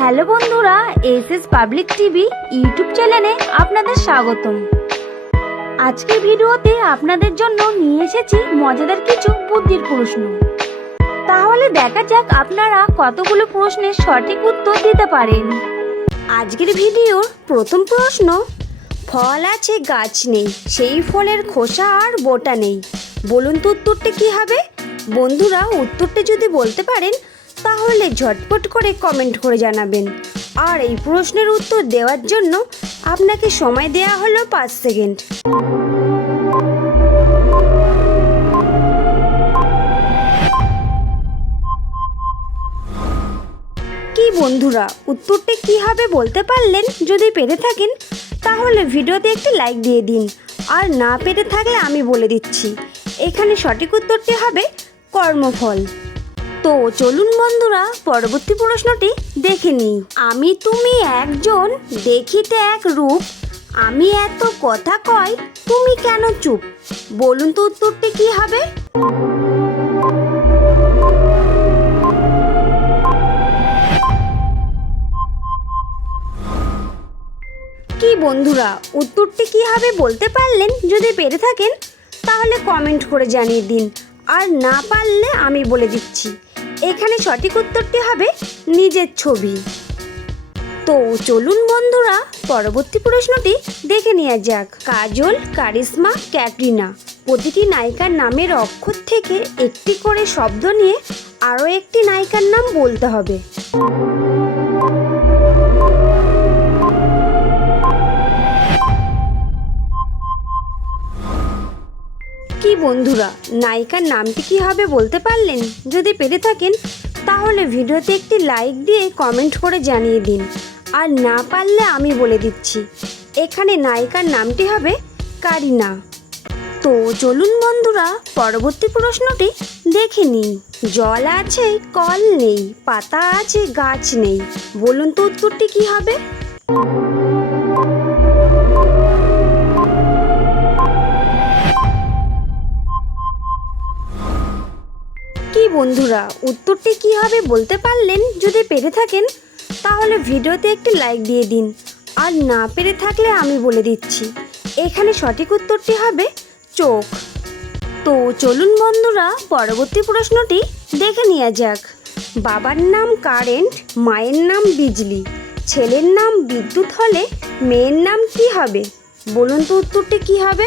Hello বন্ধুরা S S public TV YouTube চ্যানেলে আপনাদের স্বাগতম। আজকের ভিডিওতে আপনাদের জন্য নিয়ে এসেছি মজাদার কিছু বুদ্ধির প্রশ্ন। তাহলে দেখা যাক আপনারা কতগুলো প্রশ্নের সঠিক উত্তর দিতে পারেন। আজকের ভিডিওর প্রথম প্রশ্ন ফল আছে গাছ নেই, সেই ফলের খোসা আর বোটা নেই। বলুন তো উত্তরটা কী হবে? বন্ধুরা, উত্তরটা যদি বলতে পারেন, তাহলে ঝটপট করে কমেন্ট করে জানাবেন। আর এই প্রশ্নের উত্তর দেওয়ার জন্য আপনাকে সময় দেওয়া হলো পাঁচ সেকেন্ড। কি বন্ধুরা, উত্তরটি কি হবে বলতে পারলেন? যদি পেরে থাকেন তাহলে ভিডিওতে একটি লাইক দিয়ে দিন। আর না পেরে থাকলে আমি বলে দিচ্ছি। এখানে সঠিক উত্তরটি হবে কর্মফল। তো চলুন বন্ধুরা, পরবর্তী প্রশ্নটি দেখে নিই। আমি তুমি একজন দেখিতে এক রূপ, আমি এত কথা কয়, তুমি কেন চুপ? বলুন তো উত্তরটি কি হবে? কি বন্ধুরা? উত্তরটি কি হবে বলতে পারলেন যদি পেরে থাকেন, তাহলে কমেন্ট করে জানিয়ে দিন। আর না পারলে আমি বলে দিচ্ছি। এখানে সঠিক উত্তরটি হবে নিজের ছবি। তো চলুন বন্ধুরা, পরবর্তী প্রশ্নটি দেখে নেওয়া যাক। কাজল, কারিশ্মা, ক্যাটরিনা। প্রতিটি নায়িকার নামের অক্ষর থেকে একটি করে শব্দ নিয়ে আরও একটি নায়িকার নাম বলতে হবে। বন্ধুরা, নায়িকার নামটি কি হবে বলতে পারলেন? যদি পেরে থাকেন, তাহলে ভিডিওতে একটি লাইক দিয়ে কমেন্ট করে জানিয়ে দিন। আর না পারলে আমি বলে দিচ্ছি, এখানে নায়িকার নামটি হবে কারিনা। তো চলুন বন্ধুরা, পরবর্তী প্রশ্নটি দেখে নিই। জল আছে, কল নেই, পাতা আছে, গাছ নেই, বলুন তো উত্তরটি কী হবে? বন্ধুরা, উত্তরটি কি হবে বলতে পারলেন যদি পেরে থাকেন, তাহলে ভিডিওতে একটি লাইক দিয়ে দিন। আর না পেরে থাকলে আমি বলে দিচ্ছি, এখানে সঠিক উত্তরটি হবে চোখ। তো চলুন বন্ধুরা, পরবর্তী প্রশ্নটি দেখে নেওয়া যাক। বাবার নাম কারেন্ট, মায়ের নাম বিজলি, ছেলের নাম বিদ্যুৎ হলে মেয়ের নাম কি হবে? বলুন তো উত্তরটি কি হবে?